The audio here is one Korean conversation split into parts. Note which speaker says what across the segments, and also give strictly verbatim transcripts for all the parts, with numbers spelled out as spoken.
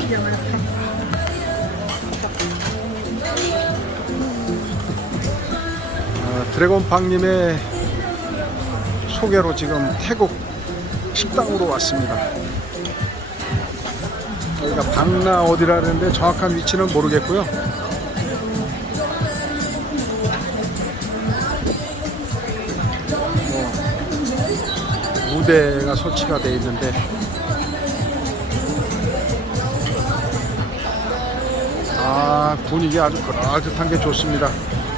Speaker 1: 어, 드래곤팡님의 소개로 지금 태국 식당으로 왔습니다. 여기가 방나 어디라는데 정확한 위치는 모르겠고요. 뭐 무대가 설치가 되어 있는데 아, 분위기 아주 그럴듯한 게 좋습니다.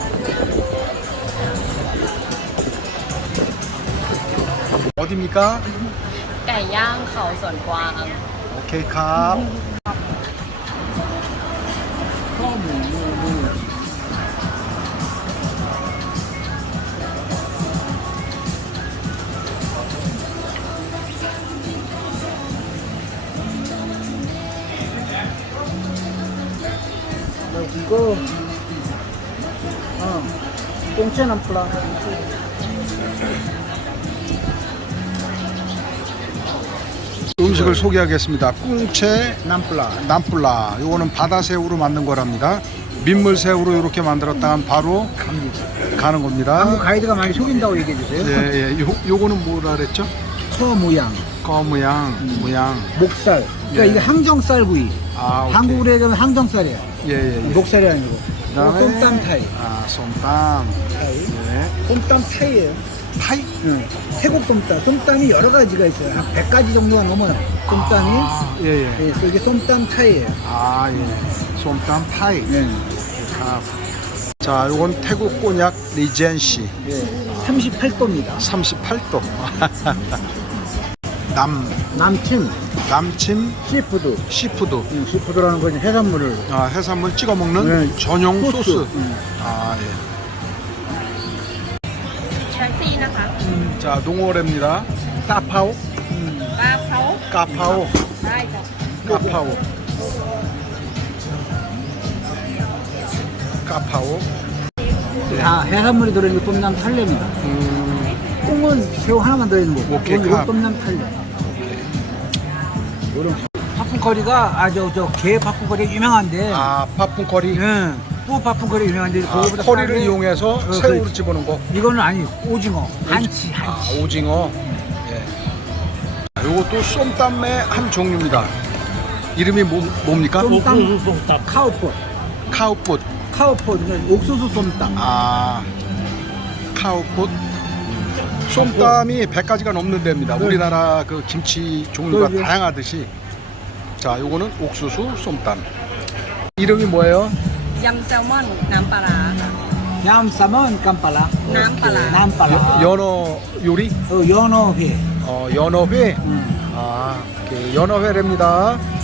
Speaker 1: 어디입니까?
Speaker 2: ไก่ย่างเขาสวนกวาง
Speaker 1: 오케이 컵.
Speaker 3: 이거 어 꽁치 남플라
Speaker 1: 음식을 소개하겠습니다. 꿍채
Speaker 3: 남플라
Speaker 1: 남플라. 요거는 바다새우로 만든 거랍니다. 민물새우로 이렇게 만들었다간 바로 가는 겁니다.
Speaker 3: 한국 가이드가 많이 속인다고 얘기해 주세요.
Speaker 1: 예, 예. 요, 요거는 뭐라 그랬죠?
Speaker 3: 소 모양,
Speaker 1: 거무양,
Speaker 3: 음.
Speaker 1: 무양.
Speaker 3: 목살. 그러니까
Speaker 1: 예.
Speaker 3: 이게 항정살 구이.
Speaker 1: 아, 오케이.
Speaker 3: 한국으로 얘기하면 항정살이에요.
Speaker 1: 예, 예, 예.
Speaker 3: 목살이 아니고.
Speaker 1: 그다음에
Speaker 3: 솜땀 타이.
Speaker 1: 아, 솜땀.
Speaker 3: 타이.
Speaker 1: 예.
Speaker 3: 솜땀 타이예요.
Speaker 1: 타이?
Speaker 3: 응. 태국 솜땀. 솜땀이 여러 가지가 있어요. 한 백 가지 정도가 넘어요. 솜땀이.
Speaker 1: 아, 예, 예.
Speaker 3: 예, 그래서 이게 솜땀 타이예요.
Speaker 1: 아, 예. 솜땀 타이.
Speaker 3: 네.
Speaker 1: 아. 자, 요건 태국 곤약 리젠시.
Speaker 3: 예. 삼십팔 도입니다.
Speaker 1: 삼십팔 도. 남,
Speaker 3: 남침,
Speaker 1: 남침
Speaker 3: 시푸드.
Speaker 1: 시푸드.
Speaker 3: 응, 시푸드라는 건 해산물을.
Speaker 1: 아, 해산물 찍어 먹는
Speaker 3: 네.
Speaker 1: 전용 소스.
Speaker 3: 소스. 음.
Speaker 1: 아, 예.
Speaker 2: แท็กซี่นะคะ
Speaker 1: 자, 농어랩니다. 까파오,
Speaker 2: ปลาเผา
Speaker 1: 까파오,
Speaker 2: ได้จ้ะ
Speaker 1: 까파오. 까파오.
Speaker 3: 다 해산물이 들어있는 똠남 탈레입니다.
Speaker 1: 음,
Speaker 3: 꽁은 새우 하나만 들어있는 거고.
Speaker 1: 오케이,
Speaker 3: 이건
Speaker 1: 컵.
Speaker 3: 똠남 탈레. 이런 파푼커리가 아주 저게 파푼커리 유명한데.
Speaker 1: 아, 파풍커리.
Speaker 3: 예. 또 파푼커리 유명한데
Speaker 1: 아,
Speaker 3: 그거보다
Speaker 1: 커리를
Speaker 3: 싸게-
Speaker 1: 이용해서
Speaker 3: 어,
Speaker 1: 새우를
Speaker 3: 그래.
Speaker 1: 집어넣은 거.
Speaker 3: 이거는 아니 오징어 한치
Speaker 1: 아,
Speaker 3: 한치.
Speaker 1: 오징어. 예. 아, 요것도 쏨땀의 한 종류입니다. 이름이 뭐, 뭡니까?
Speaker 3: 쏨땀 카우폿
Speaker 1: 카우풋.
Speaker 3: 카우폿 그러니까 옥수수 쏨땀.
Speaker 1: 아, 카우풋. 쏨땀이 백 가지가 넘는 데입니다.
Speaker 3: 네.
Speaker 1: 우리나라 그 김치 종류가
Speaker 3: 네, 네.
Speaker 1: 다양하듯이. 자, 요거는 옥수수 쏨땀. 이름이 뭐예요?
Speaker 2: ยำแซลมอนน้ำปลาร้าค่ะ
Speaker 3: 얌싸먼 깜빨라.
Speaker 2: 남빨라.
Speaker 3: 남빨라.
Speaker 1: 연어 요리?
Speaker 3: 어, 연어회.
Speaker 1: 어, 연어회.
Speaker 3: 음.
Speaker 1: 아, 오케이. 연어회랍니다.